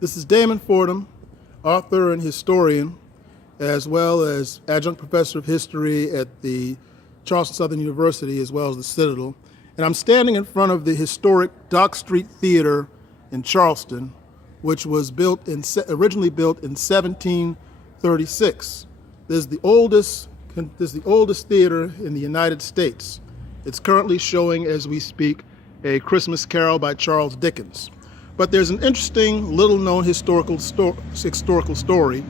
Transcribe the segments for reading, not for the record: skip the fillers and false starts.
This is Damon Fordham, author and historian, as well as adjunct professor of history at the Charleston Southern University, as well as the Citadel. And I'm standing in front of the historic Dock Street Theater in Charleston, which was originally built in 1736. This is the oldest theater in the United States. It's currently showing, as we speak, A Christmas Carol by Charles Dickens. But there's an interesting, little-known historical story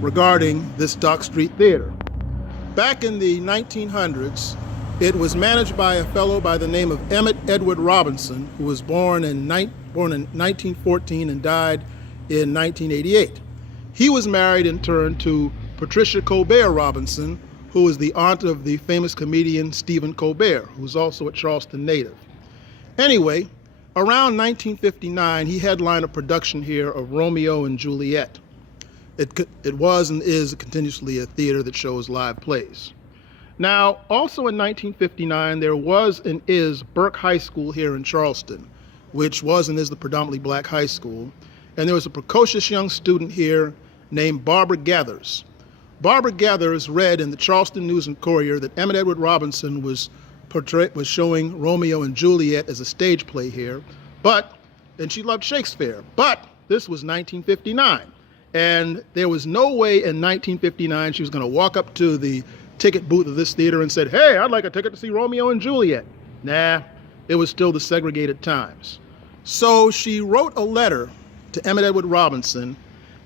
regarding this Dock Street Theater. Back in the 1900s, it was managed by a fellow by the name of Emmett Edward Robinson, who was born in 1914 and died in 1988. He was married in turn to Patricia Colbert Robinson, who is the aunt of the famous comedian Stephen Colbert, who's also a Charleston native. Anyway, around 1959, he headlined a production here of Romeo and Juliet. It was and is continuously a theater that shows live plays. Now, also in 1959, there was and is Burke High School here in Charleston, which was and is the predominantly black high school. And there was a precocious young student here named Barbara Gathers. Barbara Gathers read in the Charleston News and Courier that Emmett Edward Robinson was showing Romeo and Juliet as a stage play here, and she loved Shakespeare. But this was 1959, and there was no way in 1959 she was going to walk up to the ticket booth of this theater and said, "Hey, I'd like a ticket to see Romeo and Juliet." Nah, it was still the segregated times. So she wrote a letter to Emmett Edward Robinson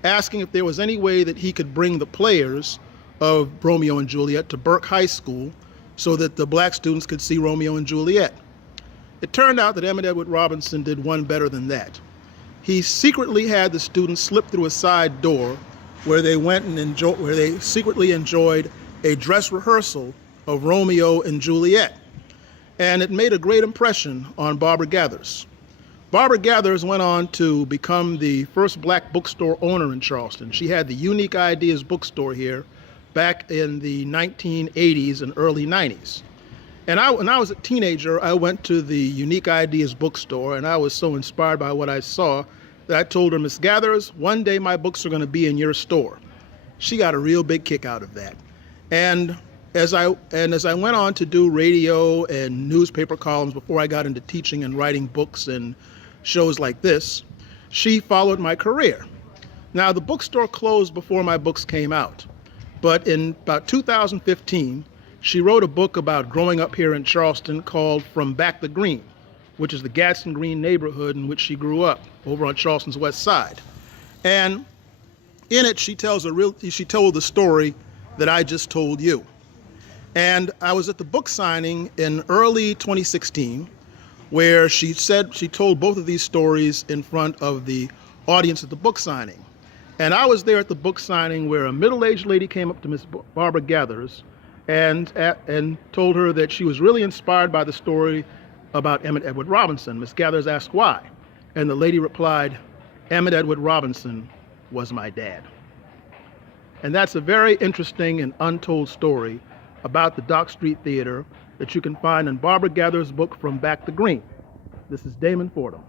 asking if there was any way that he could bring the players of Romeo and Juliet to Burke High School so that the black students could see Romeo and Juliet. It turned out that Emmett Edward Robinson did one better than that. He secretly had the students slip through a side door where they secretly enjoyed a dress rehearsal of Romeo and Juliet. And it made a great impression on Barbara Gathers. Barbara Gathers went on to become the first black bookstore owner in Charleston. She had the Unique Ideas bookstore here back in the 1980s and early 90s. And when I was a teenager, I went to the Unique Ideas bookstore, and I was so inspired by what I saw that I told her, "Miss Gathers, one day my books are going to be in your store." She got a real big kick out of that. And as I went on to do radio and newspaper columns before I got into teaching and writing books and shows like this, she followed my career. Now, the bookstore closed before my books came out. But in about 2015, she wrote a book about growing up here in Charleston called From Back the Green, which is the Gadsden Green neighborhood in which she grew up over on Charleston's west side. And in it, she told the story that I just told you. And I was at the book signing in early 2016, where she told both of these stories in front of the audience at the book signing. And I was there at the book signing where a middle-aged lady came up to Miss Barbara Gathers and told her that she was really inspired by the story about Emmett Edward Robinson. Miss Gathers asked why, and the lady replied, "Emmett Edward Robinson was my dad." And that's a very interesting and untold story about the Dock Street Theater that you can find in Barbara Gathers' book, From Back the Green. This is Damon Fordham.